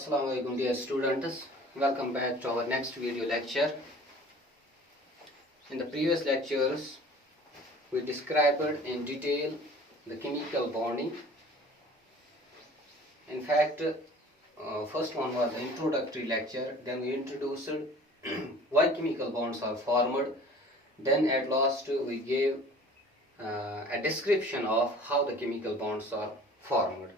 Assalamu alaikum dear students, welcome back to our next video lecture. In the previous lectures we described in detail the chemical bonding. In fact, first one was the introductory lecture, then we introduced why chemical bonds are formed, then at last we gave a description of how the chemical bonds are formed.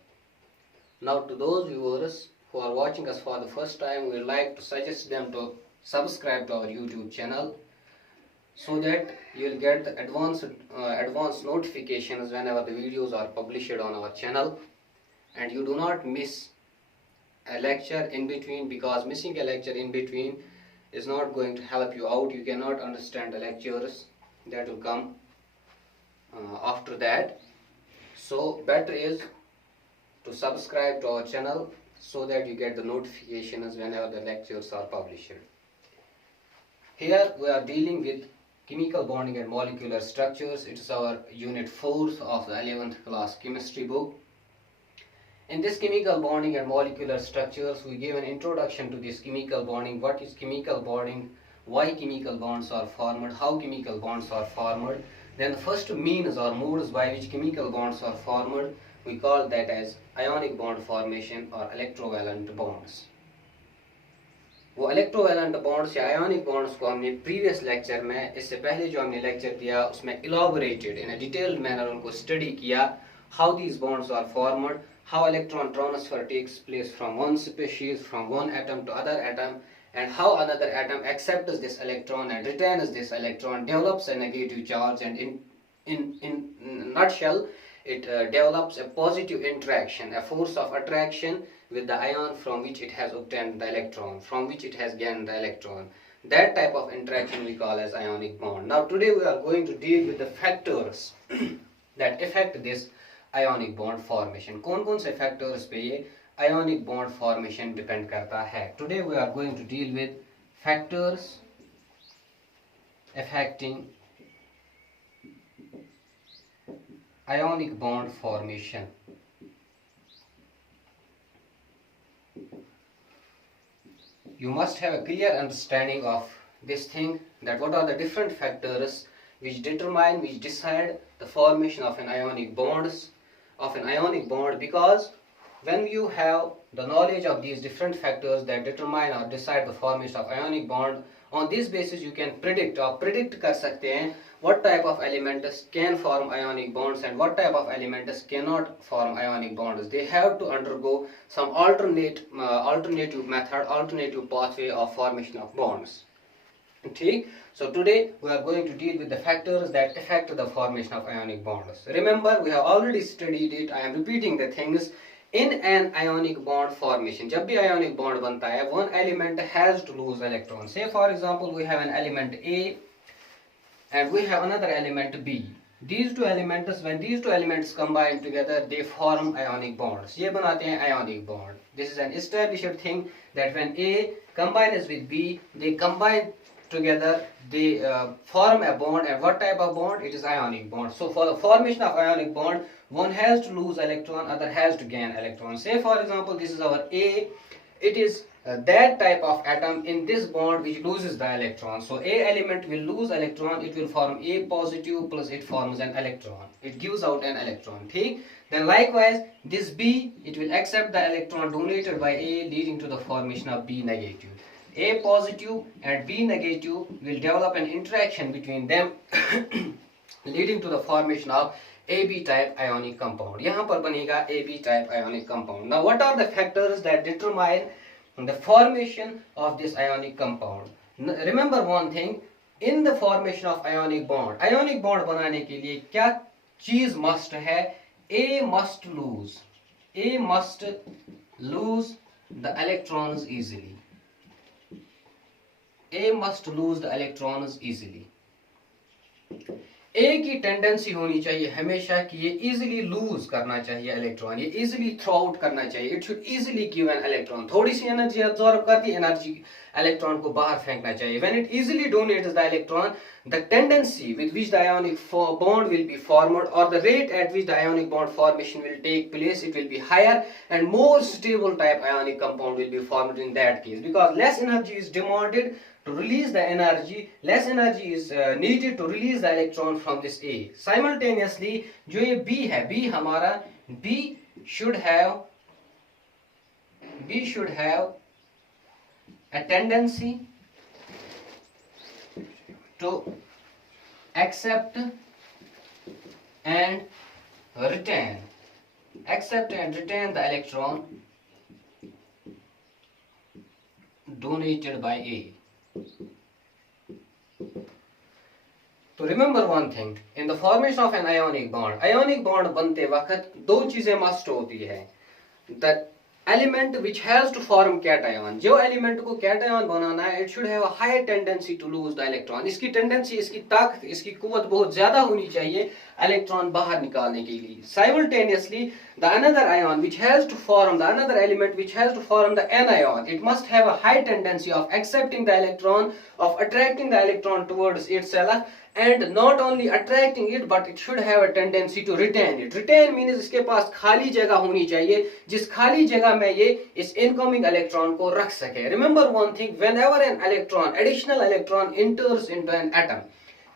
Now to those viewers who are watching us for the first time, we would like to suggest them to subscribe to our YouTube channel so that you will get the advanced notifications whenever the videos are published on our channel, and you do not miss a lecture in between, because missing a lecture in between is not going to help you out. You cannot understand the lectures that will come after that. So better is to subscribe to our channel so that you get the notifications whenever the lectures are published. Here we are dealing with chemical bonding and molecular structures. It is our unit 4 of the 11th class chemistry book. In this chemical bonding and molecular structures, we give an introduction to this chemical bonding. What is chemical bonding? Why chemical bonds are formed? How chemical bonds are formed? Then the first means or modes by which chemical bonds are formed, we call that as ionic bond formation or electrovalent bonds. वो electrovalent bonds या ionic bonds को हमने previous lecture में, इससे पहले जो हमने lecture दिया उसमें elaborated in a detailed manner उनको स्टडी किया. How these bonds are formed, how electron transfer takes place from one species, from one atom to other atom, and how another atom accepts this electron and retains this electron, develops a negative charge, and in a nutshell it develops a positive interaction, a force of attraction with the ion from which it has obtained the electron, from which it has gained the electron. That type of interaction we call as ionic bond. Now today we are going to deal with the factors that affect this ionic bond formation. कौन-कौन से factors पे ये ionic bond formation depend करता है? Today we are going to deal with factors affecting ionic bond formation. You must have a clear understanding of this thing, that what are the different factors which determine, which decide the formation of an ionic bond, because when you have the knowledge of these different factors that determine or decide the formation of ionic bond, on this basis you can predict कर सकते हैं what type of elements can form ionic bonds and what type of elements cannot form ionic bonds. They have to undergo some alternative method, alternative pathway of formation of bonds. Okay? So today we are going to deal with the factors that affect the formation of ionic bonds. Remember, we have already studied it. I am repeating the things. In an ionic bond formation, जब भी ionic bond बनता है, one element has to lose electron. Say for example, we have an element A and we have another element B. These two elements, when these two elements combine together, they form ionic bonds. ये बनाते हैं ionic bond. This is an established thing that when A combines with B, they combine together, they form a bond. And what type of bond? It is ionic bond. So for the formation of ionic bond, one has to lose electron, other has to gain electron. Say for example, this is our A. It is that type of atom in this bond which loses the electron. So A element will lose electron, it will form A positive plus it forms an electron. It gives out an electron. Okay? Then likewise, this B, it will accept the electron donated by A, leading to the formation of B negative. A positive and B negative will develop an interaction between them leading to the formation of AB type ionic compound. यहाँ पर बनेगा AB type ionic compound. Now what are the factors that determine the formation of this ionic compound? Remember one thing, in the formation of ionic bond बनाने के लिए क्या चीज must है? A must lose the electrons easily. A must lose the electrons easily. ए की tendency होनी चाहिए हमेशा कि ये इजीली लूज करना चाहिए इलेक्ट्रॉन, ये इजीली थ्रो आउट करना चाहिए, it should easily give an electron. थोड़ी सी एनर्जी अब्सॉर्ब करती एनर्जी इलेक्ट्रॉन को बाहर फेंकना चाहिए। When it easily donates the electron, the tendency with which the ionic bond will be formed, or the rate at which the ionic bond formation will take place, it will be higher and more stable type ionic compound will be formed in that case, because less energy is demanded to release the energy, less energy is needed to release the electron from this A. Simultaneously जो ये B है, B हमारा B should have a tendency to accept and retain the electron donated by A. तो remember one thing, in the formation of an ionic bond बनते वक्त दो चीजें must होती है। the element which has to form cation, जो element को cation बनाना है, it should have a high tendency to lose the electron, इसकी टेंडेंसी, इसकी ताकत, इसकी कुव्वत बहुत ज्यादा होनी चाहिए इलेक्ट्रॉन बाहर निकालने के लिए। Simultaneously the another ion which has to form, the another element which has to form the anion, it must have a high tendency of accepting the electron, of attracting the electron towards itself, and not only attracting it but it should have a tendency to retain it. Retain means इसके पास खाली जगह होनी चाहिए जिस खाली जगह में ये इस incoming electron को रख सके। Remember one thing, whenever an electron, additional electron enters into an atom,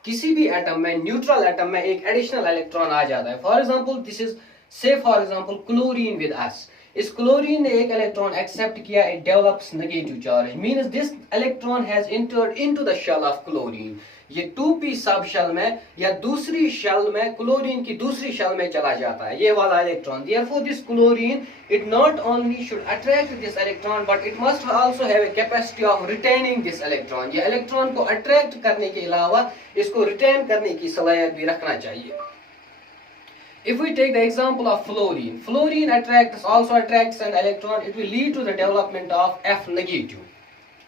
किसी भी एटम में, न्यूट्रल एटम में एक एडिशनल इलेक्ट्रॉन आ जाता है। For example this is, say for example chlorine with us, इस क्लोरीन ने एक इलेक्ट्रॉन एक्सेप्ट किया, it develops negative charge, means this electron has entered into the shell of chlorine. ये 2p सब शेल में या दूसरी शेल में, क्लोरीन की दूसरी शेल में चला जाता है ये वाला electron. Therefore this chlorine, it not only should attract this electron but it must also have a capacity of retaining this electron। ये इलेक्ट्रॉन को अट्रैक्ट करने के अलावा इसको रिटेन करने की सलाहियत भी रखना चाहिए। If we take the example of fluorine, fluorine also attracts an electron, it will lead to the development of F negative।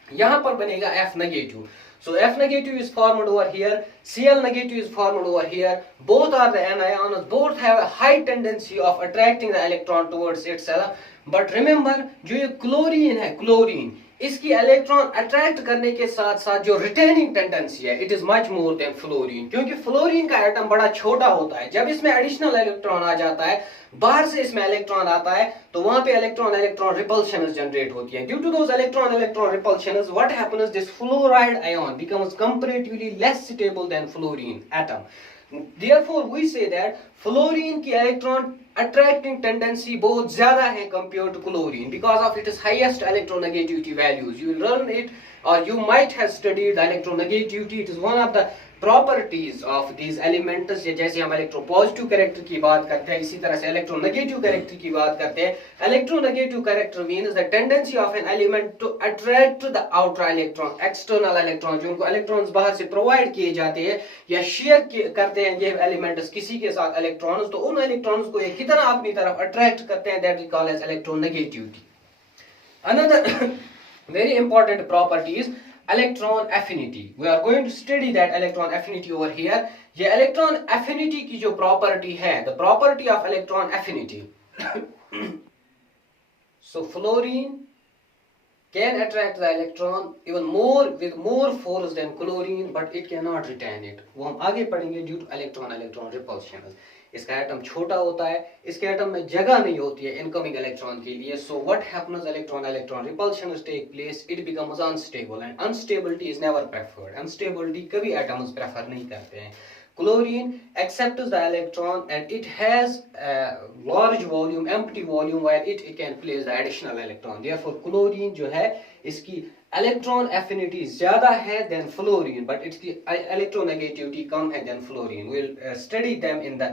यहाँ पर बनेगा F negative। So F negative is formed over here, Cl negative is formed over here. Both are the anions, both have a high tendency of attracting the electron towards itself. But remember, जो ये chlorine है, chlorine, इसकी electron attract करने के साथ साथ जो retaining tendency है, it is much more than fluorine, क्योंकि फ्लोरीन का एटम बड़ा छोटा होता है। जब इसमें एडिशनल इलेक्ट्रॉन आ जाता है, बाहर से इसमें इलेक्ट्रॉन आता है, तो वहां पे इलेक्ट्रॉन रिपल्शन जनरेट होती है। Due to those electron repulsions, what happens, this fluoride ion becomes comparatively less stable than fluorine atom. Therefore we say that fluorine की इलेक्ट्रॉन attracting tendency बहुत ज्यादा है compared to chlorine because of its highest electronegativity values. You will learn it or you might have studied the electronegativity. It is one of the properties of these elements। जैसे हम electropositive character की बात करते हैं, इसी तरह से electronegative character की बात करते हैं। Electronegative character means the tendency of an element to attract the outer electron, external electron, जो उनको इलेक्ट्रॉन्स बाहर से प्रोवाइड किए जाते हैं या शेयर करते हैं ये एलिमेंट्स किसी के साथ इलेक्ट्रॉन्स, तो उन इलेक्ट्रॉन्स को ये कितना अपनी तरफ अट्रैक्ट करते हैं, that we call as electronegativity. Another very important property is electron affinity। We are going to study that electron affinity over here। ये electron affinity की जो property है, the property of electron affinity so fluorine can attract the electron even more with more force than chlorine but it cannot retain it। वो हम आगे पढ़ेंगे due to electron repulsion। इसका atom छोटा होता है, इसके एटम में जगह नहीं होती है इनकमिंग इलेक्ट्रॉन के लिए। So what happens, electron repulsion take place, it becomes unstable and unstability is never preferred. Unstability कभी एटम्स प्रेफर नहीं करते हैं। Chlorine accepts the electron and it has a large volume, empty volume, where it can place the additional electron। Therefore chlorine जो है इसकी electron affinity ज़्यादा है than fluorine, but इसकी electronegativity कम है than fluorine। We'll study them in the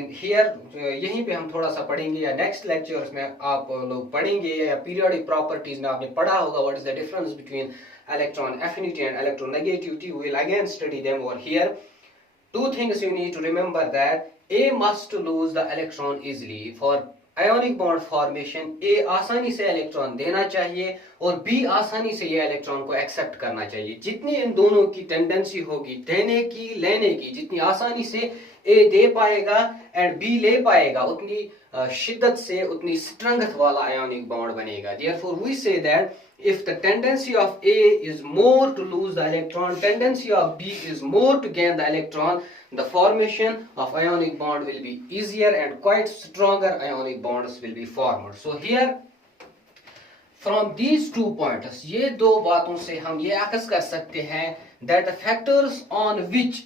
in here। यहीं पे हम थोड़ा सा पढ़ेंगे या next lectures में आप लोग पढ़ेंगे या periodic properties में आपने पढ़ा होगा what is the difference between electron affinity and electronegativity। We will again study them over here। Two things you need to remember, that A must lose the electron easily for ionic bond formation, ए आसानी से electron देना चाहिए और B आसानी से ये electron को एक्सेप्ट करना चाहिए। जितनी इन दोनों की टेंडेंसी होगी देने की लेने की, जितनी आसानी से ए दे पाएगा एंड बी ले पाएगा, उतनी शिद्दत से उतनी स्ट्रेंथ वाला आयोनिक बॉन्ड बनेगा। Therefore we say that if the tendency of A is more to lose the electron, tendency of B is more to gain the electron, the formation of ionic bond will be easier and quite stronger ionic bonds will be formed. So here from these two pointers, ये दो बातों से हम ये अखज़ कर सकते हैं that the factors on which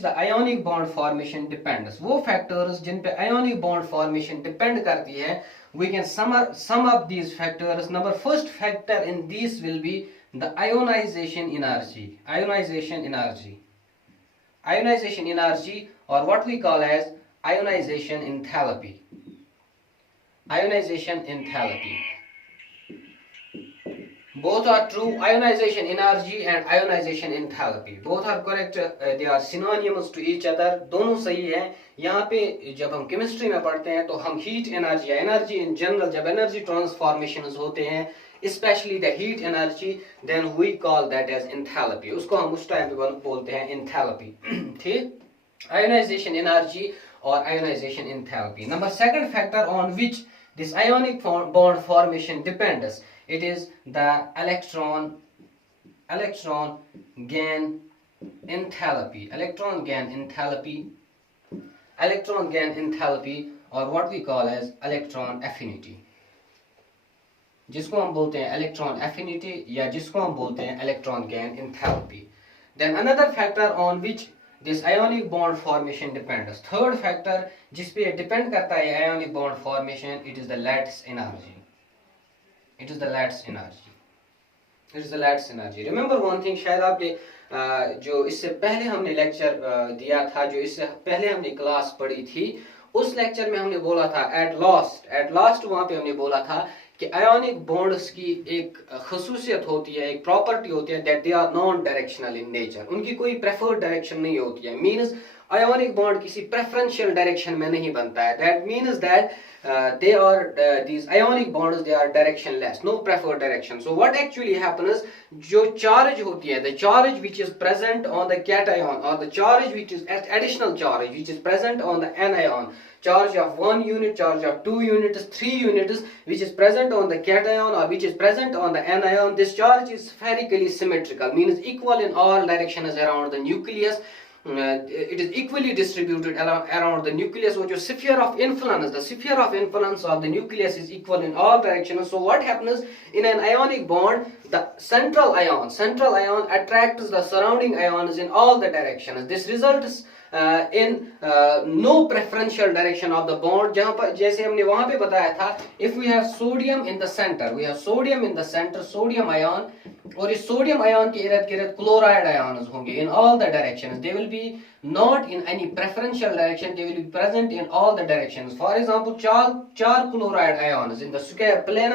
the ionic bond formation depends, वो factors जिन पे ionic bond formation depend करती है, we can sum up these factors. Number first factor in these will be the ionization energy or what we call as ionization enthalpy. Both are true. Ionization energy and ionization enthalpy, both are correct. They are synonymous to each other. दोनों सही हैं। यहाँ पे जब हम chemistry में पढ़ते हैं तो हम हीट एनर्जी इन जनरल, जब एनर्जी ट्रांसफॉर्मेशंस होते हैं, specially the heat energy, then we call that as enthalpy. उसको हम उस टाइम पे बोलते हैं एंथैल्पी। ठीक, आयोनाइजेशन एनर्जी और ionization enthalpy. Number second factor on which this ionic bond formation depends, it is the electron gain enthalpy or what we call as electron affinity, जिसको हम बोलते हैं electron affinity या जिसको हम बोलते हैं electron gain enthalpy. Then another factor on which this ionic bond formation depends, third factor जिस पे डिपेंड करता है ionic bond formation, it is the lattice energy. Remember one thing, शायद आपने जो इससे पहले हमने लेक्चर दिया था, जो इससे पहले हमने क्लास पढ़ी थी, उस लेक्चर में हमने बोला था एट लास्ट वहां पे हमने बोला था कि आयोनिक बॉन्ड्स की एक खसूसियत होती है, एक प्रॉपर्टी होती है, that they are non directional in nature. उनकी कोई प्रेफर्ड डायरेक्शन नहीं होती है. मींस आयोनिक बॉन्ड किसी प्रेफरेंशियल डायरेक्शन में नहीं बनता है. That means that they are these ionic bonds, they are directionless, no preferred direction. So what actually happens, जो charge होती है, the charge which is present on the cation or the charge which is additional charge which is present on the anion, charge of 1 unit, charge of 2 units, 3 units, which is present on the cation or which is present on the anion, this charge is spherically symmetrical, means equal in all directions around the nucleus. It is equally distributed around the nucleus. So your sphere of influence, the sphere of influence of the nucleus is equal in all directions. So what happens in an ionic bond, the central ion attracts the surrounding ions in all the directions. This results in no preferential direction of the bond. जहाँ पर जैसे हमने वहाँ पे बताया था, if we have sodium in the center, sodium ion, और इस सोडियम आयन के इर्द गिर्द क्लोराइड आयन्स होंगे in all the directions. They will be not in any preferential direction, they will be present in all the directions. For example, चार chloride ions in the square plane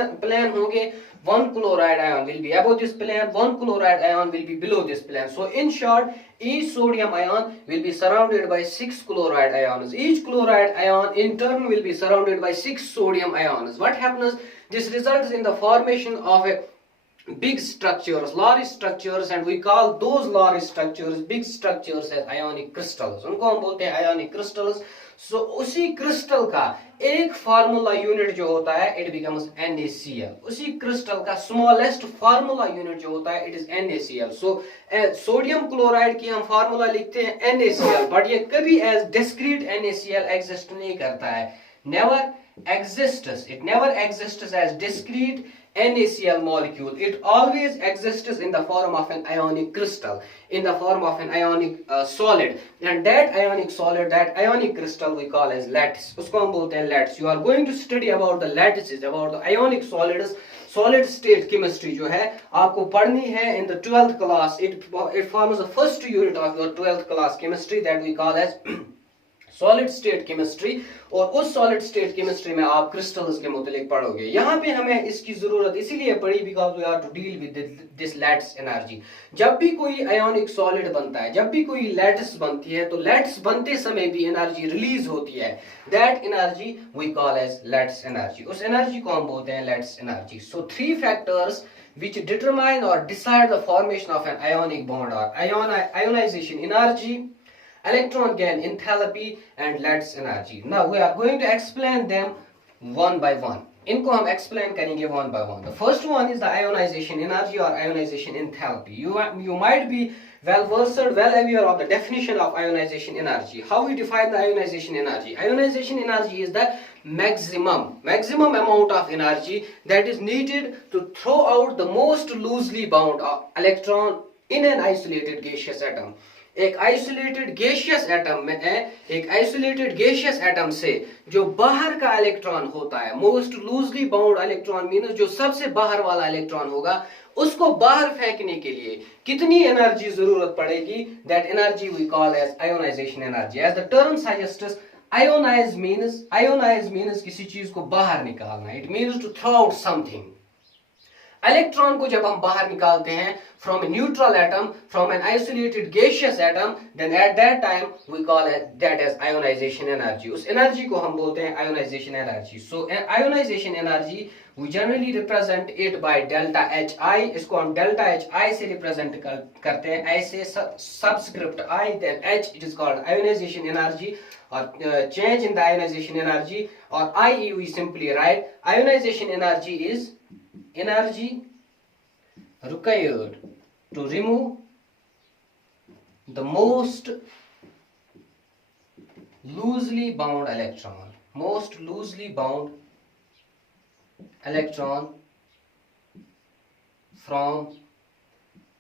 होंगे. One chloride ion will be above this plane, one chloride ion will be below this plane. So in short, each sodium ion will be surrounded by 6 chloride ions. Each chloride ion in turn will be surrounded by 6 sodium ions. What happens? This results in the formation of a big structures, large structures, and we call those large structures, big structures, as ionic crystals. उनको हम बोलते हैं ionic crystals. So उसी crystal का एक formula unit जो होता है, it becomes NaCl. उसी crystal का smallest formula unit जो होता है, it is NaCl. So sodium chloride की हम formula लिखते हैं NaCl, but ये कभी as discrete NaCl exist नहीं करता है. Never exists. It never exists as discrete NaCl molecule. It always exists in the form of an ionic crystal, in the form of an ionic solid, and that ionic solid, that ionic crystal we call as lattice. उसको हम बोलते हैं lattice. You are going to study about the lattices, about the ionic solids. Solid state chemistry जो है आपको पढ़नी है in the 12th class. It forms the first unit of your 12th class chemistry that we call as solid state chemistry, और उस solid state chemistry में आप crystals के मुतालिक पढ़ोगे। यहाँ पे हमें इसकी जरूरत इसीलिए पड़ी because we are to deal with this lattice energy. जब भी कोई आयोनिक सॉलिड बनता है, जब भी कोई लैटिस बनती है, तो लैटिस बनते समय भी एनर्जी रिलीज होती है, that energy we call as lattice energy. उस एनर्जी को हम बोलते हैं lattice energy. So 3 factors which determine or decide the formation of an ionic bond are ionization energy, electron gain enthalpy and lattice energy. Now we are going to explain them one by one. इनको हम explain करेंगे one by one. The first one is the ionization energy or ionization enthalpy. You might be well versed, well aware of the definition of ionization energy. How we define the ionization energy? Ionization energy is the maximum amount of energy that is needed to throw out the most loosely bound electron in an isolated gaseous atom. एक isolated gaseous atom में एक isolated gaseous atom से जो बाहर का electron होता है, most loosely bound electron means जो सबसे बाहर वाला इलेक्ट्रॉन होगा, उसको बाहर फेंकने के लिए कितनी एनर्जी जरूरत पड़ेगी, that energy we call as ionization energy. As the term suggests, ionize means किसी चीज को बाहर निकालना, it means to throw out something. Electron को जब हम बाहर निकालते हैं from a neutral atom, from an isolated gaseous atom, then at that time we call that as ionization energy. उस एनर्जी को हम बोलते हैं ionization energy. So ionization energy we generally represent it by delta H I. इसको हम delta H I से represent करते हैं, ऐसे subscript I then H, it is called ionization energy or change in the ionization energy, or IE we simply write ionization energy is energy required to remove the most loosely bound electron from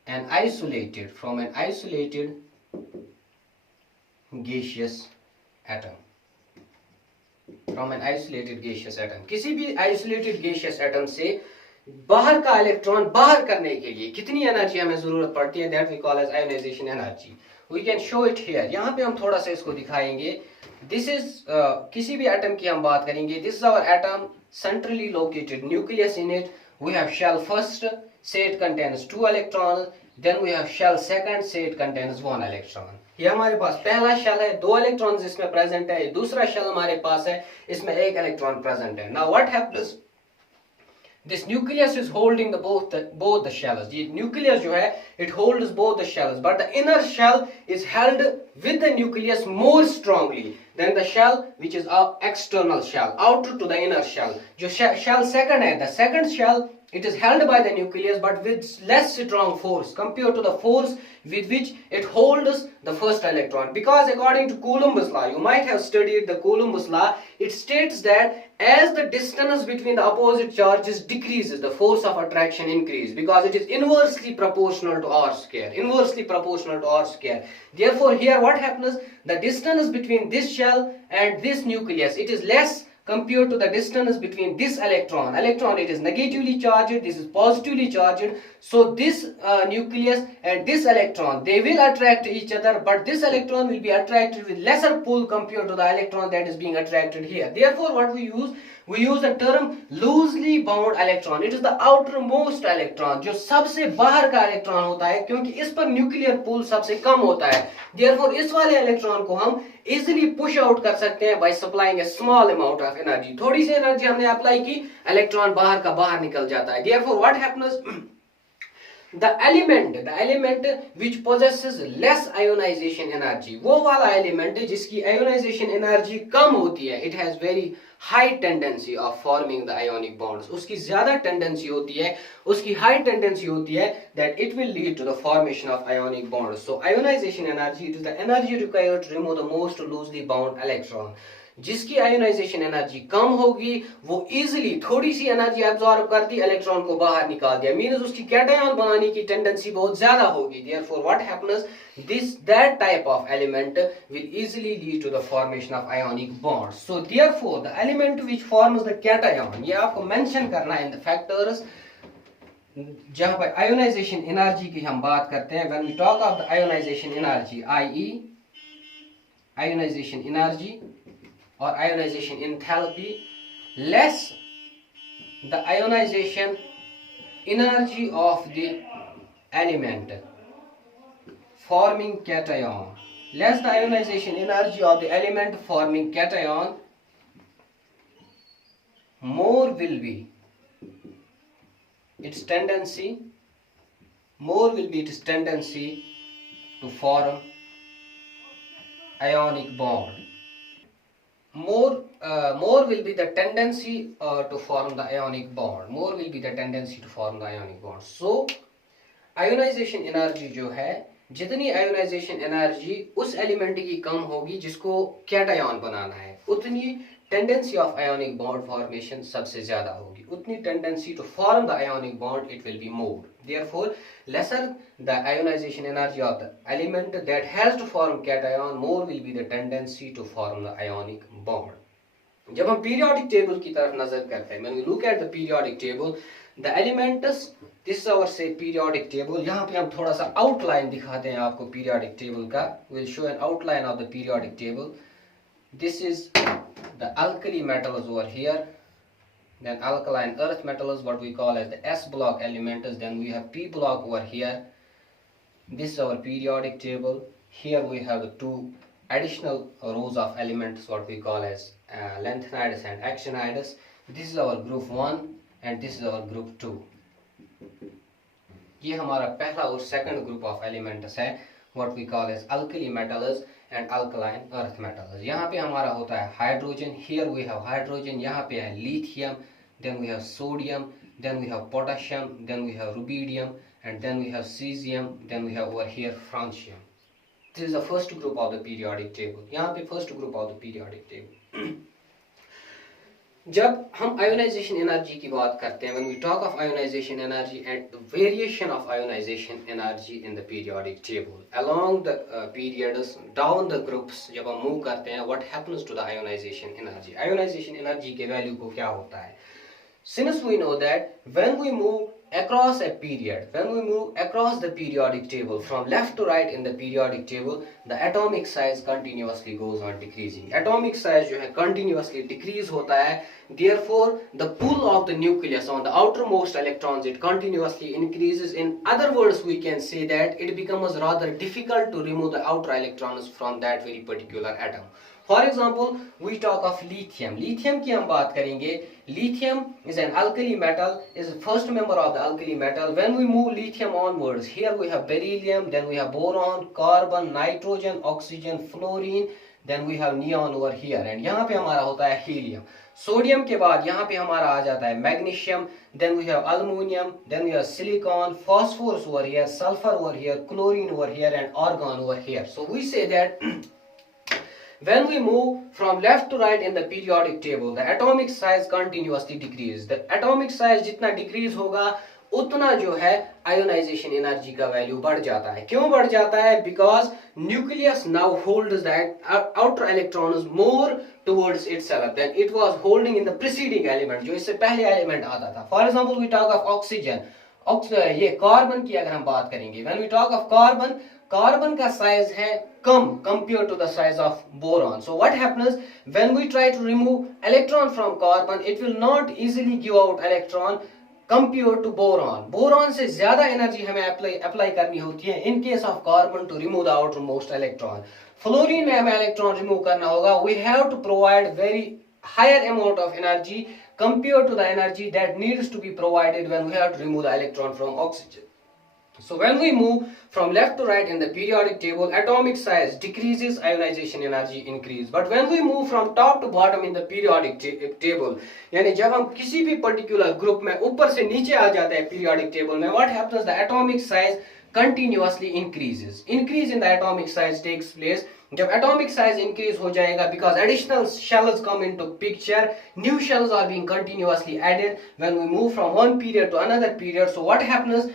an isolated gaseous atom, किसी भी isolated gaseous atom से बाहर का electron बाहर करने के लिए कितनी एनर्जी हमें जरूरत पड़ती है, that we call as ionization energy. We can show it here. यहाँ पे हम थोड़ा सा इसको दिखाएंगे। दिस इज किसी भी एटम की हम बात करेंगे, this is our atom, centrally located nucleus in it, we have shell first, say it contains 2 electrons, then we have shell second, say it contains 1 electron। ये हमारे पास पहला शेल है, 2 इलेक्ट्रॉन्स इसमें प्रेजेंट है। दूसरा शेल हमारे पास है, इसमें 1 इलेक्ट्रॉन प्रेजेंट है। Now what happens, this nucleus is holding both the shells। ये न्यूक्लियस जो है, it holds both the shells, but the inner shell is held with the nucleus more strongly than the shell which is external shell, outer to the inner shell। जो shell second है, the second shell, it is held by the nucleus but with less strong force compared to the force with which it holds the first electron, because according to Coulomb's law, you might have studied the Coulomb's law, it states that as the distance between the opposite charges decreases, the force of attraction increases, because it is inversely proportional to r square, Therefore here what happens, the distance between this shell and this nucleus, it is less compared to the distance between this electron, it is negatively charged, this is positively charged. So this nucleus and this electron, they will attract each other, but this electron will be attracted with lesser pull compared to the electron that is being attracted here। Therefore what we use the term loosely bound electron। It is the outermost electron, जो सबसे बाहर का electron होता है, क्योंकि इस पर nuclear पुल सबसे कम होता है। Therefore इस वाले इलेक्ट्रॉन को हम इजिली पुश आउट कर सकते हैं by supplying a small amount of energy। थोड़ी सी एनर्जी हमने अप्लाई की, इलेक्ट्रॉन बाहर का बाहर निकल जाता है। Therefore what happens, the element which possesses less ionization energy, वो वाला एलिमेंट जिसकी ionization energy कम होती है, it has very high tendency of forming the ionic bonds। उसकी ज्यादा टेंडेंसी होती है, उसकी हाई टेंडेंसी होती है that it will lead to the formation of ionic bonds। So ionization energy, it is the energy required to remove the most loosely bound electron। जिसकी ionisation energy कम होगी, वो इजीली थोड़ी सी एनर्जी एब्जॉर्ब करती, electron को बाहर निकाल दिया, मींस उसकी कैटायन बनाने की टेंडेंसी बहुत ज्यादा होगी। Therefore what happens, that type of element will easily lead to the formation of ionic bonds। So therefore the element which forms the cation, ये आपको मेंशन करना है इन द फैक्टर्स। जहां पर आयोनाइजेशन एनर्जी की हम बात करते हैं, when we talk of the ionization energy, i.e. ionization energy or ionization enthalpy less the ionization energy of the element forming cation. Less the ionization energy of the element forming cation, more will be its tendency to form ionic bond. More will be the tendency to form the ionic bond. So ionization energy जो है, जितनी ionization energy उस element की कम होगी जिसको cation बनाना है, उतनी tendency of ionic bond formation सबसे ज़्यादा होगी, उतनी tendency to form the ionic bond it will be more. Therefore, lesser the ionization energy of the element that has to form cation, more will be the tendency to form the ionic bond. जब हम periodic table की तरफ नजर करते हैं, when we look at the periodic table, the elements, this is our say periodic table. यहाँ पे हम थोड़ा सा outline दिखाते हैं आपको periodic table का. We'll show an outline of the periodic table. This is the alkali metals over here. Then alkaline earth metals, what we call as the S block elements. Then we have P block over here. This is our periodic table. Here we have the two additional rows of elements, what we call as lanthanides and actinides. This is our group 1 and this is our group 2. ये हमारा पहला और second group of elements है, what we call as alkali metals and alkaline earth metals. यहाँ पे हमारा होता है hydrogen. Here we have hydrogen. यहाँ पे है lithium. Then we have sodium. Then we have potassium. Then we have rubidium. And then we have cesium. Then we have over here francium. This is the first group of the periodic table. यहाँ पे first group of the periodic table. जब हम ionization energy की बात करते हैं, when we talk of ionization energy and the variation of ionization energy in the periodic table along the periods down the groups, जब हम move करते हैं, what happens to the ionization energy? Ionization energy के value को क्या होता है? Since we know that when we move across a period, when we move across the periodic table from left to right in the periodic table, the atomic size continuously goes on decreasing. Atomic size जो है continuously decrease होता है. Therefore, the pull of the nucleus on the outermost electrons, it continuously increases. In other words, we can say that it becomes rather difficult to remove the outer electrons from that very particular atom. For example, we talk of lithium. Lithium की हम बात करेंगे. Lithium is an alkali metal, is the first member of the alkali metal. When we move lithium onwards, here we have beryllium, then we have boron, carbon, nitrogen, oxygen, fluorine, then we have neon over here. And यहाँ पे हमारा होता है helium. Sodium के बाद यहाँ पे हमारा आ जाता है magnesium, then we have aluminum, then we have silicon, phosphorus over here, sulfur over here, chlorine over here, and argon over here. So we say that when we move from left to right in the periodic table, the atomic size continuously decreases. The atomic size जितना decrease होगा, उतना जो है ionization energy का value बढ़ जाता है. क्यों बढ़ जाता है? Because nucleus now holds that outer electrons more towards itself than it was holding in the preceding element, जो इससे पहले element आता था. For example, we talk of oxygen. ये कार्बन की अगर हम बात करेंगे, when we talk of carbon, carbon का size है कम compared to the size of boron. So what happens when we try to remove electron from carbon, it will not easily give out electron compared to boron. Boron से ज़्यादा energy हमें apply करनी होती है in case of carbon to remove the outermost electron. Fluorine में हमें electron remove करना होगा. We have to provide very higher amount of energy compared to the energy that needs to be provided when we have to remove the electron from oxygen. So when we move from left to right in the periodic table, atomic size decreases, ionization energy increase. But when we move from top to bottom in the periodic table, यानी जब हम किसी भी particular group में ऊपर से नीचे आ जाते हैं periodic table में, what happens? The atomic size continuously increases. Increase in the atomic size takes place. जब atomic size increase हो जाएगा, because additional shells come into picture, new shells are being continuously added when we move from one period to another period. So what happens?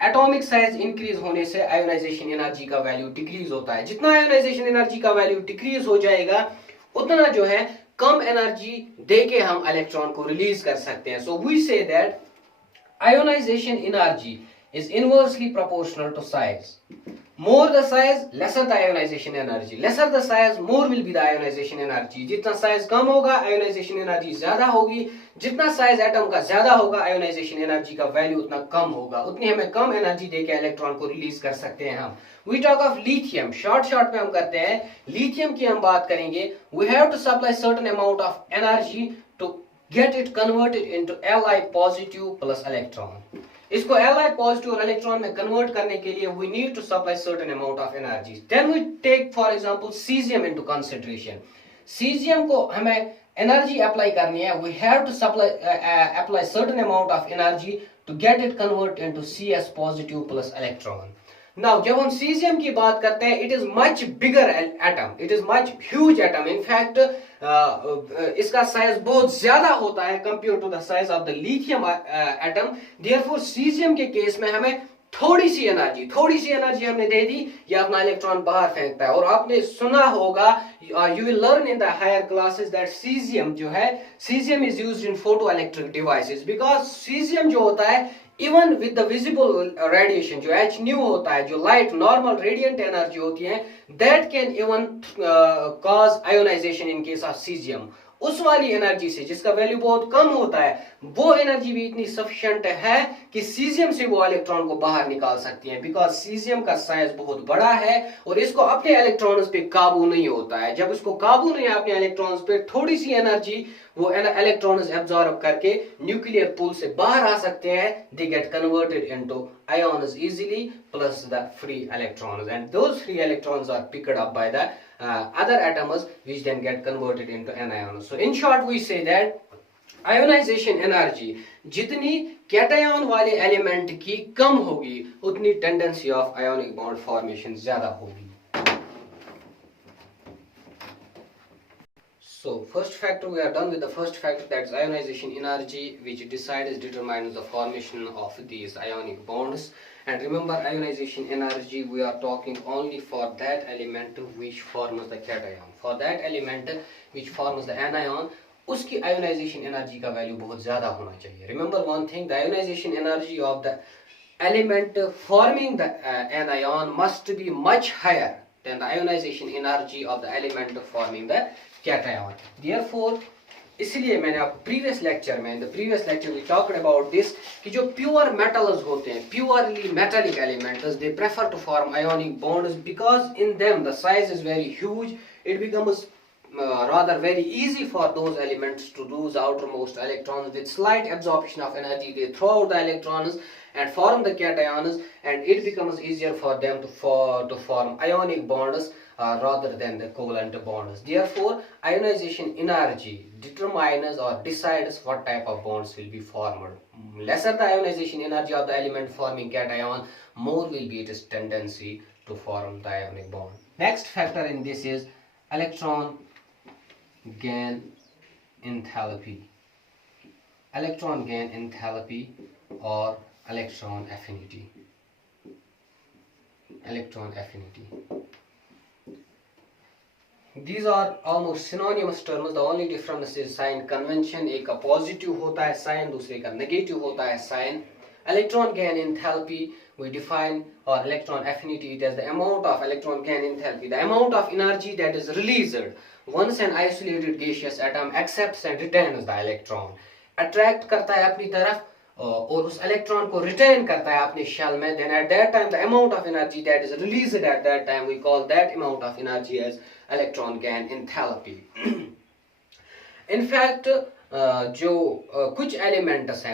Atomic size increase होने से ionization energy का value decrease होता है. जितना ionization energy का value decrease हो जाएगा, उतना जो है कम energy देके हम electron को release कर सकते हैं. So we say that ionization energy is inversely proportional to size. more the size, lesser the ionization energy. Lesser the size, more will be the ionization energy. जितना size कम होगा ionization energy ज़्यादा होगी, जितना size atom का ज़्यादा होगा ionization energy का value उतना कम होगा, उतनी हमें कम energy देके electron को release कर सकते हैं हम. We talk of lithium. short पे हम करते हैं lithium की हम बात करेंगे. We have to supply certain amount of energy to get it converted into Li positive plus electron. इसको Li positive और electron में convert करने के लिए we need to supply certain amount of energy. Then we take for example cesium into consideration. Cesium को हमें energy apply करनी है. We have to apply certain amount of energy to get it converted into Cs positive plus electron. Now जब हम cesium की बात करते हैं, it is much bigger atom. It is much huge atom. In fact इसका size बहुत ज्यादा होता है compared to the size of the lithium atom. Therefore cesium के केस में हमें थोड़ी सी एनर्जी हमने दे दी, ये अपना इलेक्ट्रॉन बाहर फेंकता है. और आपने सुना होगा, you will learn in the higher classes that cesium जो है, cesium is used in photoelectric devices because cesium जो होता है even with the visible radiation जो H nu होता है, जो light normal radiant energy होती है, that can even cause ionization in case of cesium. उस वाली एनर्जी से जिसका वैल्यू बहुत कम होता है, वो एनर्जी भी इतनी सफिशिएंट है कि सीजियम से वो इलेक्ट्रॉन को बाहर निकाल सकती है, बिकॉज सीजियम का साइज बहुत बड़ा है और इसको अपने इलेक्ट्रॉन्स पे काबू नहीं होता है. जब इसको काबू नहीं है अपने इलेक्ट्रॉन्स पे, थोड़ी सी एनर्जी वो इलेक्ट्रॉन्स एब्जॉर्ब करके न्यूक्लियर पूल से बाहर आ सकते हैं. They get converted into ions easily plus the free electrons, and those free electrons are picked up by the other atoms which then get converted into anions. So in short we say that ionization energy जितनी cation वाले element की कम होगी उतनी tendency of ionic bond formation ज्यादा होगी. So first factor, we are done with the first factor, that's ionization energy, which determines the formation of these ionic bonds. And remember, ionization energy we are talking only for that element which forms the cation. For that element which forms the anion, उसकी ionization energy का value बहुत ज़्यादा होना चाहिए. Remember one thing, the ionization energy of the element forming the anion must be much higher than the ionization energy of the element forming the cation. Therefore इसलिए मैंने आप previous lecture में, in the previous lecture we talked about this कि जो pure metals होते हैं, purely metallic elements, they prefer to form ionic bonds because in them the size is very huge. It becomes rather very easy for those elements to lose outermost electrons. With slight absorption of energy they throw out the electrons and form the cations, and it becomes easier for them to form ionic bonds rather than the covalent bonds. Therefore ionization energy determines or decides what type of bonds will be formed. Lesser the ionization energy of the element forming cation, more will be its tendency to form the ionic bond. Next factor in this is electron gain enthalpy. Electron gain enthalpy or electron affinity. Electron affinity. These are almost synonymous terms. The only difference is sign convention. एक का positive होता है sign, दूसरे का negative होता है sign. Electron gain enthalpy we define, or electron affinity, it as the amount of electron gain enthalpy, the amount of energy that is released once an isolated gaseous atom accepts and retains the electron. Attract करता है अपनी तरफ और उस electron को retain करता है अपने शेल में, then at that time the amount of energy that is released at that time we call that amount of energy as electron gain enthalpy. In fact जो कुछ एलिमेंट्स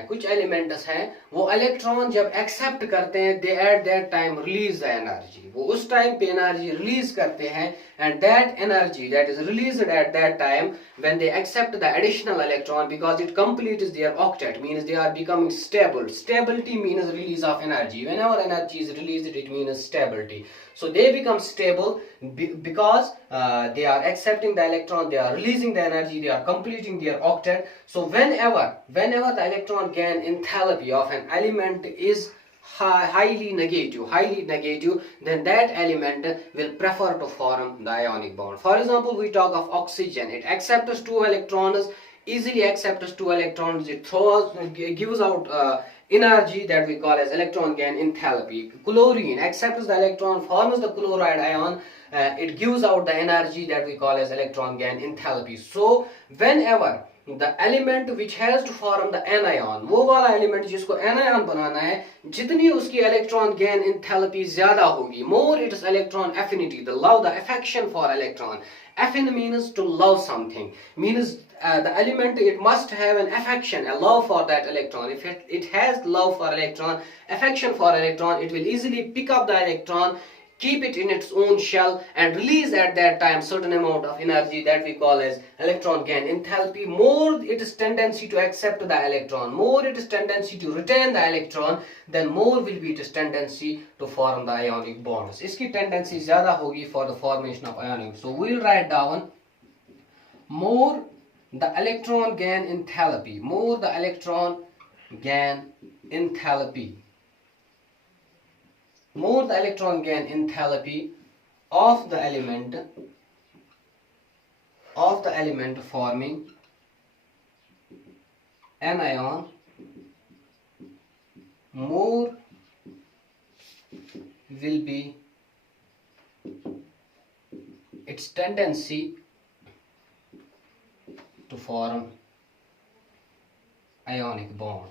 हैं वो इलेक्ट्रॉन जब एक्सेप्ट करते हैं, they at that time release the energy, वो उस time पे एनर्जी रिलीज करते हैं, and that energy that is released at that time when they accept the additional electron because it completes their octet, means they are becoming stable. Stability means release of energy. Whenever energy is released it means stability. So they become stable because they are accepting the electron, they are releasing the energy, they are completing their octet. So whenever the electron gain enthalpy of an element is highly negative, then that element will prefer to form the ionic bond. For example, we talk of oxygen. It accepts two electrons, easily accepts two electrons. It gives out energy that we call as electron gain enthalpy. Chlorine accepts the electron, forms the chloride ion, it gives out the energy that we call as electron gain enthalpy. So whenever the element which has to form the anion, वो वाला element जिसको anion बनाना है, जितनी उसकी electron gain enthalpy ज़्यादा होगी, more its electron affinity, the love, the affection for electron. Affin means to love something, means the element, it must have an affection, a love for that electron. If it has love for electron, affection for electron, it will easily pick up the electron, keep it in its own shell, and release at that time certain amount of energy that we call as electron gain enthalpy. More its tendency to accept the electron, more its tendency to retain the electron, then more will be its tendency to form the ionic bonds. Iski tendency zyada hogi for the formation of ionic. So we'll write down more the electron gain enthalpy, more the electron gain enthalpy, more the electron gain enthalpy of the element forming anion, more will be its tendency to form ionic bond.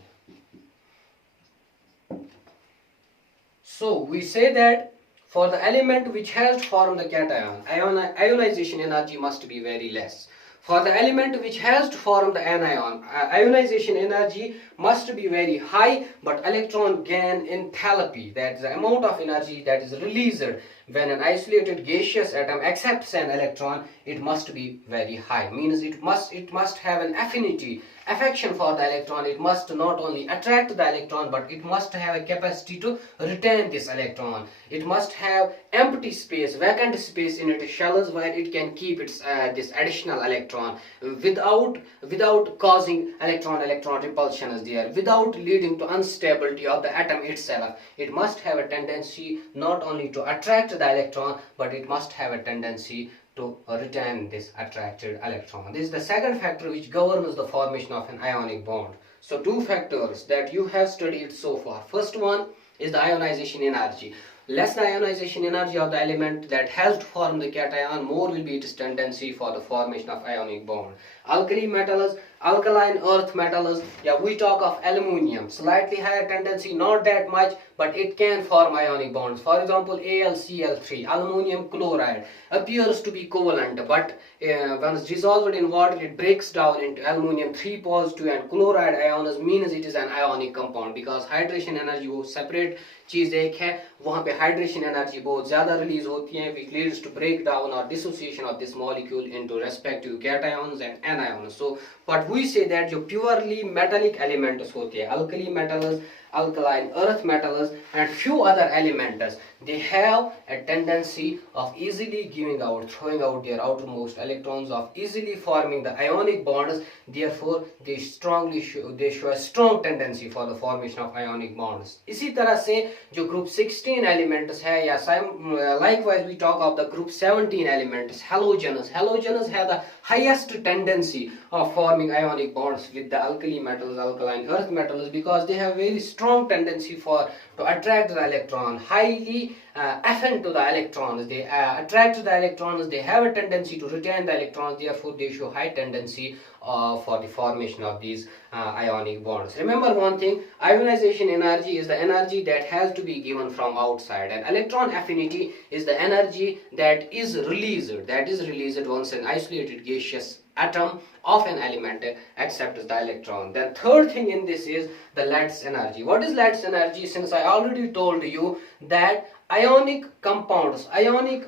So we say that for the element which has to form the cation, ionization energy must be very less. For the element which has to form the anion, ionization energy must be very high, but electron gain enthalpy, that is the amount of energy that is released when an isolated gaseous atom accepts an electron, it must be very high. Means it must have an affinity, affection for the electron. It must not only attract the electron, but it must have a capacity to retain this electron. It must have empty space, vacant space in its shells where it can keep its this additional electron without causing electron repulsion is there, without leading to instability of the atom itself. It must have a tendency not only to attract the electron, but it must have a tendency to retain this attracted electron. This is the second factor which governs the formation of an ionic bond. So two factors that you have studied so far. First one is the ionization energy. Less the ionization energy of the element that has to form the cation, more will be its tendency for the formation of ionic bond. Alkali metals, alkaline earth metals, yeah, we talk of aluminium, slightly higher tendency, not that much, but it can form ionic bonds. For example, AlCl3, aluminum chloride, appears to be covalent, but when it's dissolved in water, it breaks down into aluminium 3 positive and chloride ions, means it is an ionic compound, because hydration energy वो separate चीज एक है, वहाँ पे hydration energy बहुत ज्यादा release होती है, which leads to breakdown or dissociation of this molecule into respective cations and anions. So but we say that जो purely metallic elements होते हैं, alkali metals, alkaline earth metals and few other elements, they have a tendency of easily throwing out their outermost electrons, of easily forming the ionic bonds. Therefore they show a strong tendency for the formation of ionic bonds. इसी तरह से जो group 16 elements है, या likewise we talk of the group 17 elements, halogens have the highest tendency of forming ionic bonds with the alkali metals, alkaline earth metals, because they have very strong tendency to attract the electron, highly affin to the electrons. They attract the electrons, they have a tendency to retain the electrons, therefore they show high tendency for the formation of these ionic bonds. Remember one thing, ionization energy is the energy that has to be given from outside, and electron affinity is the energy that is released once an isolated gaseous atom of an element accepts the electron. The third thing in this is the lattice energy. What is lattice energy? Since I already told you that ionic compounds, ionic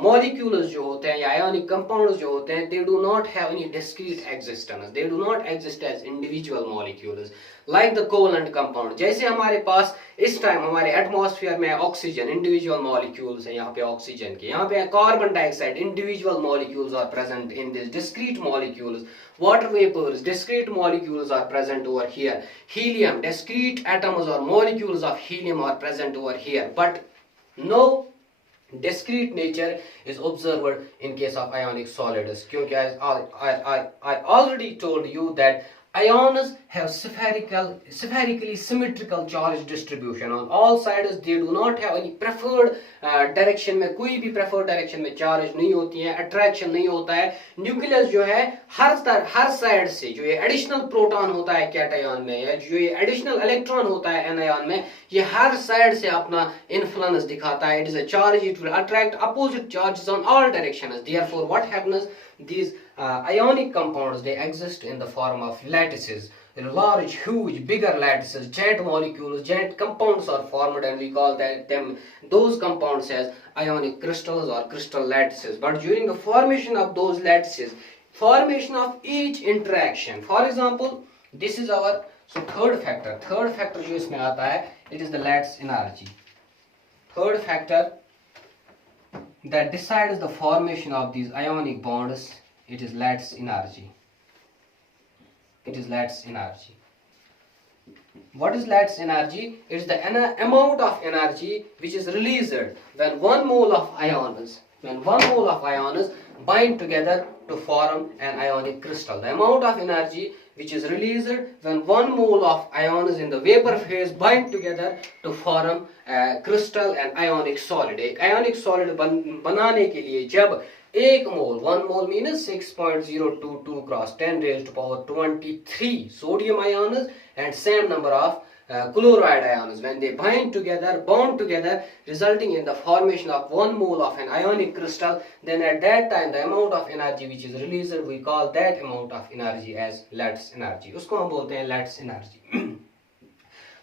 molecules जो होते हैं या ionic compounds जो होते हैं, they do not have any discrete existence, they do not exist as individual molecules like the covalent compound. जैसे हमारे पास इस टाइम हमारे एटमॉस्फेयर में ऑक्सीजन इंडिविजुअल मॉलिक्यूल्स है, यहाँ पे ऑक्सीजन के, यहाँ पे carbon dioxide individual molecules are present in this discrete molecules. Water vapors, discrete molecules are present over here. Helium, discrete atoms or molecules of helium are present over here, but no discrete nature is observed in case of ionic solids. Because I already told you that Ions have spherically symmetrical charge distribution on all sides. They do not have any preferred direction में कोई भी preferred direction में charge नहीं होती है, attraction नहीं होता है. Nucleus जो है हर side से जो ये additional proton होता है cation में या जो ये additional electron होता है anion में, ये हर side से अपना influence दिखाता है. It is a charge. It will attract opposite charges on all directions. Therefore, what happens? These ionic compounds, they exist in the form of lattices. Large, huge, bigger lattices, giant molecules, giant compounds are formed, and we call those compounds as ionic crystals or crystal lattices. But during the formation of those lattices, formation of each interaction, for example, this is our third factor जो इसमें आता है, it is the lattice energy. Third factor that decides the formation of these ionic bonds, it is lattice energy. It is lattice energy. What is lattice energy? It is the amount of energy which is released when one mole of ions bind together to form an ionic crystal. The amount of energy which is released when one mole of ions in the vapor phase bind together to form a crystal and ionic solid. एक ionic solid बनाने के लिए जब एक मोल, 1 mole means 6.022 cross 10 raised to power 23 sodium ions and same number of chloride ions, when they bond together, resulting in the formation of 1 mole of an ionic crystal, then at that time the amount of energy which is released, we call that amount of energy as lattice energy. उसको हम बोलते हैं lattice energy.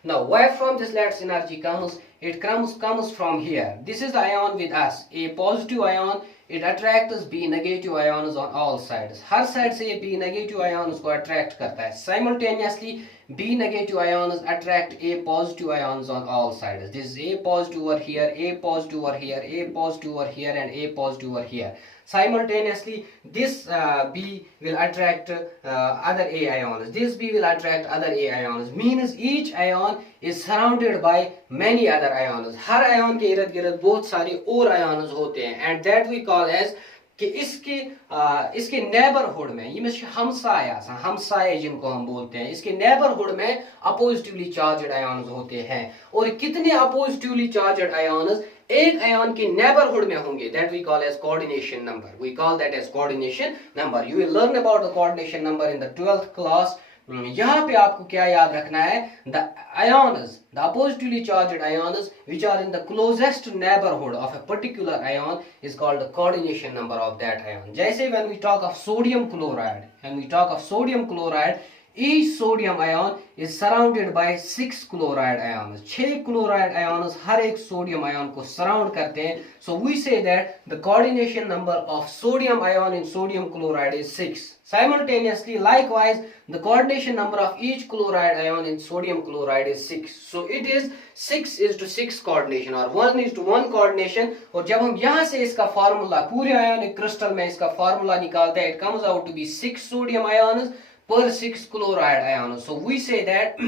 Now, where from this lattice energy comes? It comes from here. This is the ion with us, a positive ion. It attracts B negative ions on all sides. Her side से ये B negative ions को attract करता है. Simultaneously, B negative ions attract A positive ions on all sides. This is A positive over here, A positive over here, A positive over here, and A positive over here. Simultaneously, this B will attract other A ions. This B will attract other A ions. Means each ion is surrounded by many other ions. Her ion के इर्द गिर्द बहुत सारे और ions होते हैं. And that we call as कि इसके नेबरहुड में, ये हमसाये जिनको हम बोलते हैं, इसके नेबरहुड में अपोजिटिवली चार्जड आयन्स होते हैं. और कितने अपोजिटिवली चार्जड आयन्स एक आयन के नेबरहुड में होंगे, that we call as coordination number. We call that as coordination number. You will learn about the coordination number in the 12th class. यहाँ पे आपको क्या याद रखना है? The ions, the oppositively charged ions which are in the closest neighborhood of a particular ion is called the coordination number of that ion. जैसे when we talk of sodium chloride, each sodium ion is surrounded by 6 chloride ions. 6 chloride ions हर एक sodium ion को surround करते हैं. So we say that the coordination number of sodium ion in sodium chloride is 6. Simultaneously, likewise, the coordination number of each chloride ion in sodium chloride is 6. So it is 6:6 coordination or 1:1 coordination. और जब हम यहाँ से इसका formula पूरे ionic crystal में इसका formula निकालते हैं, it comes out to be 6 sodium ions per 6 chloride ions. So we say that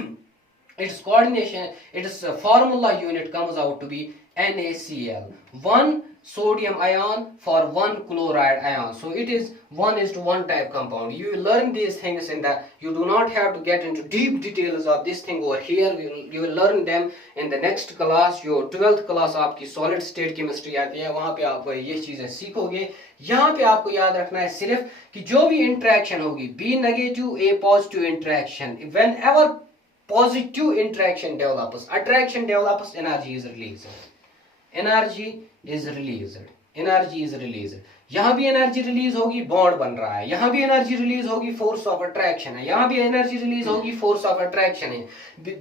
its coordination, its formula unit comes out to be NaCl. 1 sodium ion for 1 chloride ion. So it is 1:1 type compound. You will learn these things in the, you do not have to get into deep details of this thing over here. You will learn them in the next class. Your 12th class आपकी solid state chemistry आती है, वहाँ पे आप ये चीजें सीखोगे. यहाँ पे आपको याद रखना है सिर्फ कि जो भी interaction होगी, B negative A positive interaction, whenever positive interaction develops, attraction develops, energy is released. Energy is release. यहाँ भी एनर्जी रिलीज होगी, बॉन्ड बन रहा है. यहाँ भी एनर्जी रिलीज होगी, फोर्स ऑफ अट्रैक्शन है. यहाँ भी एनर्जी रिलीज होगी, फोर्स ऑफ अट्रैक्शन है.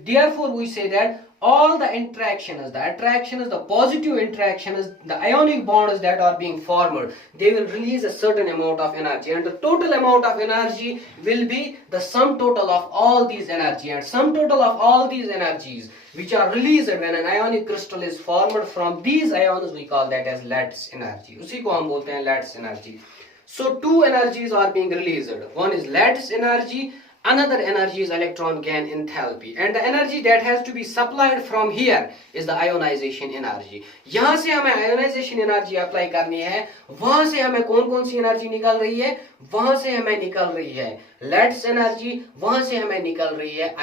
Therefore we say that all the interactions, the attractions, the positive interactions, the ionic bonds that are being formed, they will release a certain amount of energy, and the total amount of energy will be the sum total of all these energy, and sum total of all these energies which are released when an ionic crystal is formed from these ions, we call that as lattice energy. उसी को हम बोलते हैं lattice energy. So two energies are being released. One is lattice energy, Another energy is electron gain enthalpy, and the energy that has to be supplied from here is the ionization energy. यहाँ से हमें ionization energy apply करनी है, वहां से हमें कौन कौन सी एनर्जी निकल रही है, वहां से हमें निकल रही है lattice energy, वहां से हमें निकल रही है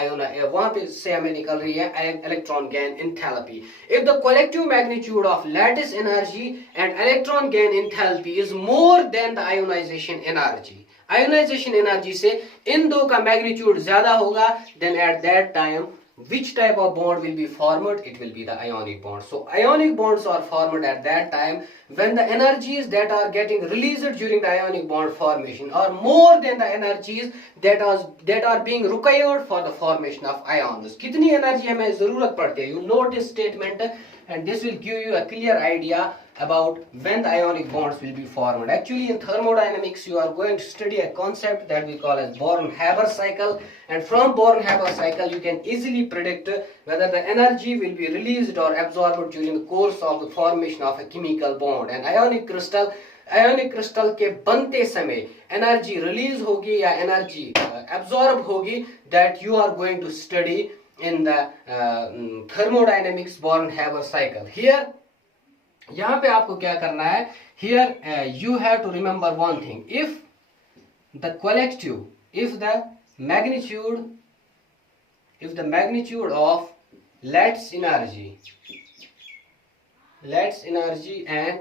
वहां से हमें निकल रही है electron gain enthalpy. If the collective magnitude of lattice energy and electron gain enthalpy is more than the ionization energy, ionization energy से इन दो का मैग्नीट्यूड ज्यादा होगा, then at that time which type of bond will be formed? It will be the ionic bond. So ionic bonds are formed at that time when the energies that are getting released during the ionic bond formation are more than the energies that are being required for the formation of ions. कितनी energy हमें जरूरत पड़ती है? You note this statement and this will give you a clear idea about when the ionic bonds will be formed. Actually, in thermodynamics you are going to study a concept that we call as Born-Haber cycle, and from Born-Haber cycle you can easily predict whether the energy will be released or absorbed during the course of the formation of a chemical bond. And ionic crystal के बनते समय energy release होगी या energy absorb होगी, that you are going to study in the thermodynamics Born-Haber cycle. Here यहाँ पे आपको क्या करना है? Here you have to remember one thing. If the magnitude of lattice energy and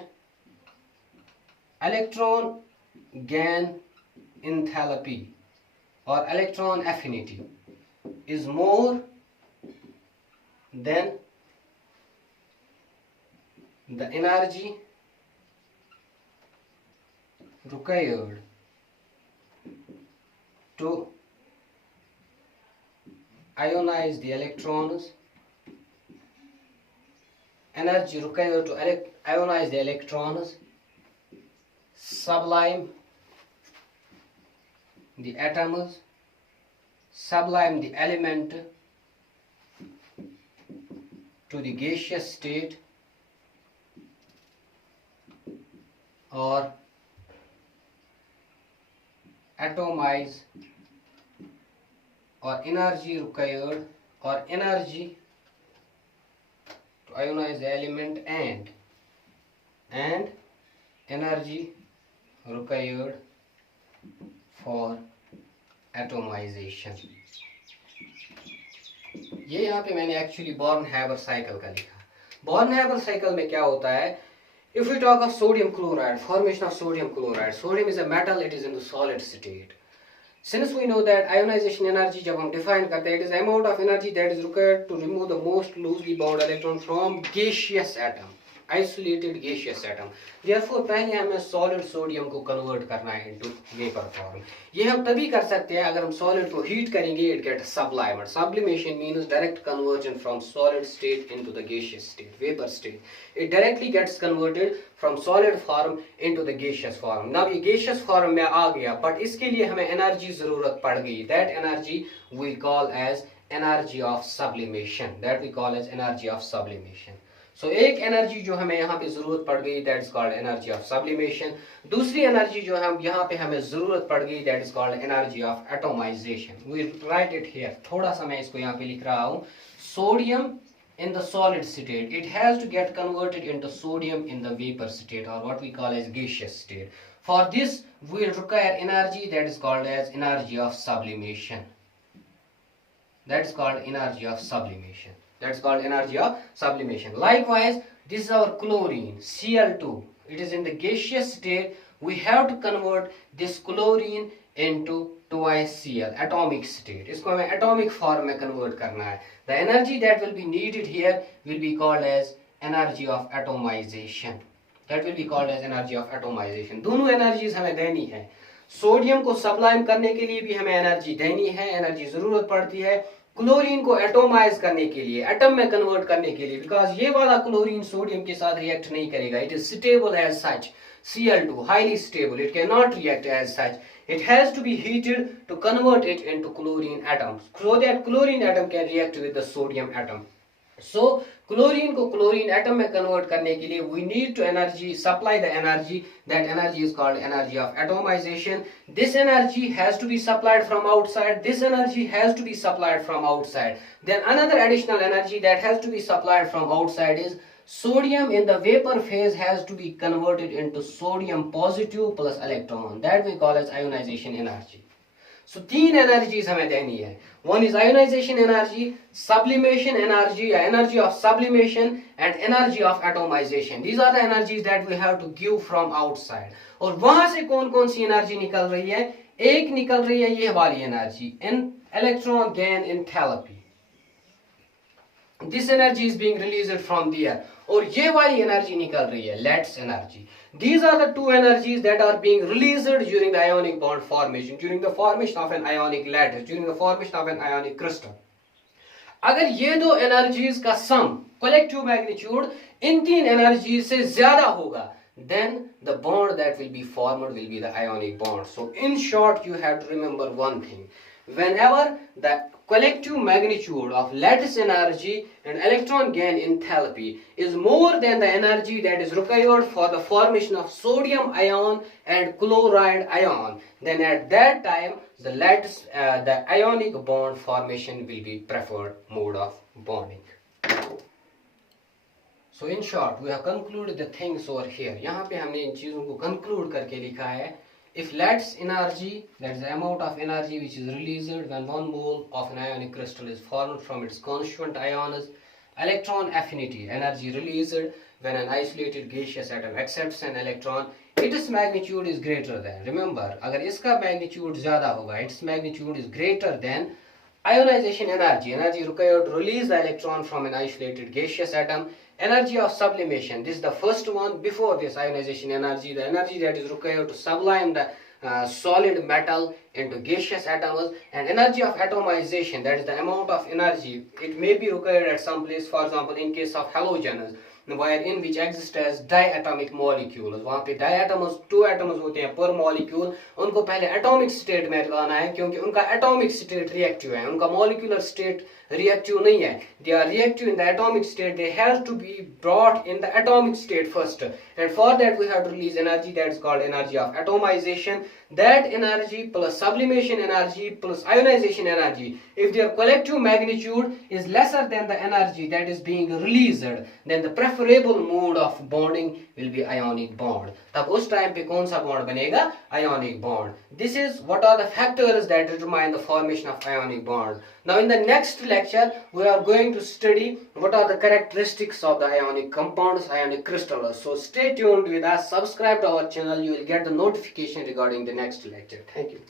electron gain enthalpy or electron affinity is more than the energy required to ionize the electrons, sublime the atoms, sublime the element to the gaseous state, or atomize, or energy required, or energy to ionize the element and energy required for atomization. ये यहाँ पे मैंने actually born-Haber cycle का लिखा. Born-Haber cycle में क्या होता है? If we talk of sodium chloride, formation of sodium chloride, sodium is a metal, it is in the solid state. Since we know that ionization energy जब हम define करते हैं, it is the amount of energy that is required to remove the most loosely bound electron from gaseous atom, isolated gaseous atom. Therefore पहले हमें solid sodium को convert करना है into vapor form. ये हम तभी कर सकते हैं अगर हम solid को heat करेंगे, it gets sublimed. Sublimation means direct conversion from solid state into the gaseous state, vapor state. It directly gets converted from solid form into the gaseous form. Now ये gaseous form में आ गया, but इसके लिए हमें energy जरूरत पड़ गई. That energy we call as energy of sublimation. So एक एनर्जी जो हमें यहाँ पे जरूरत पड़ गई, that is called energy of sublimation. दूसरी एनर्जी जो हम यहाँ पे हमें जरूरत पड़ गई, that is called energy of atomization. We write it here. थोड़ा सा मैं इसको यहाँ पे लिख रहा हूँ. Sodium in the solid state, it has to get converted into sodium in the vapor state, or what we call as gaseous state. For this we require energy that is called as energy of sublimation. Likewise, this is our chlorine, Cl2. It is in the gaseous state. We have to convert this chlorine into twice Cl, atomic state. इसको हमें atomic form में convert करना है. The energy that will be needed here will be called as energy of atomization. दोनों energies हमें देनी है. Sodium को सप्लाइम करने के लिए भी हमें एनर्जी देनी है, एनर्जी जरूरत पड़ती है. क्लोरीन को एटोमाइज करने के लिए, एटम में कन्वर्ट करने के लिए, बिकॉज ये वाला क्लोरीन सोडियम के साथ रिएक्ट नहीं करेगा. It is stable as such. Cl2 highly stable, it cannot react as such. It has to be heated to convert it into chlorine atoms so that chlorine atom can react with the sodium atom. So chlorine को chlorine atom में convert करने के लिए we need to energy supply the energy. That energy is called energy of atomization. This energy has to be supplied from outside. This energy has to be supplied from outside. Then another additional energy that has to be supplied from outside is sodium in the vapor phase has to be converted into sodium positive plus electron. That we call as ionization energy. So तीन energies हमें देनी है. One is ionization energy, sublimation energy, energy of sublimation, and energy of atomization. These are the energies that we have to give from outside. और वहां से कौन कौन सी energy निकल रही है? एक निकल रही है ये वाली energy, electron gain enthalpy. This energy is being released from the air. और ये वाली एनर्जी निकल रही है Lattice energy. These are the two energies that are being released during the ionic bond formation, during the formation of an ionic lattice, during the formation of an ionic crystal. अगर ये दो energies का sum, collective magnitude इन तीन energies से ज्यादा होगा, then the bond that will be formed will be the ionic bond. So in short, you have to remember one thing. Whenever the collective magnitude of lattice energy and electron gain enthalpy is more than the energy that is required for the formation of sodium ion and chloride ion, then at that time the ionic bond formation will be preferred mode of bonding. So in short, we have concluded the things over here. यहाँ पे हमने इन चीजों को conclude करके लिखा है. If lattice energy, that is the amount of energy which is released when 1 mole of an ionic crystal is formed from its constituent ions, electron affinity, energy released when an isolated gaseous atom accepts an electron, its magnitude is greater than. Remember, अगर इसका magnitude ज़्यादा होगा, its magnitude is greater than ionization energy, energy required to release the electron from an isolated gaseous atom. Energy of sublimation, this is the first one. Before this ionization energy, the energy that is required to sublime the solid metal into gaseous atoms, and energy of atomization, that is the amount of energy it may be required at some place. For example, in case of halogens, wherein which exist as diatomic molecules, वहाँ पे diatoms, 2 atoms होते हैं per molecule, उनको पहले atomic state में लाना है क्योंकि उनका atomic state reactive है, उनका molecular state reactive नहीं है. They are reactive in the atomic state. They have to be brought in the atomic state first, and for that we have to release energy that is called energy of atomization. That energy plus sublimation energy plus ionization energy, if their collective magnitude is lesser than the energy that is being released, then the preferable mode of bonding will be ionic bond. तब उस time पे कौन सा bond बनेगा? Ionic bond. This is what are the factors that determine the formation of ionic bond. Now in the next lecture we are going to study what are the characteristics of the ionic compounds, ionic crystals. So stay tuned with us, subscribe to our channel, you will get the notification regarding the next lecture. Thank you.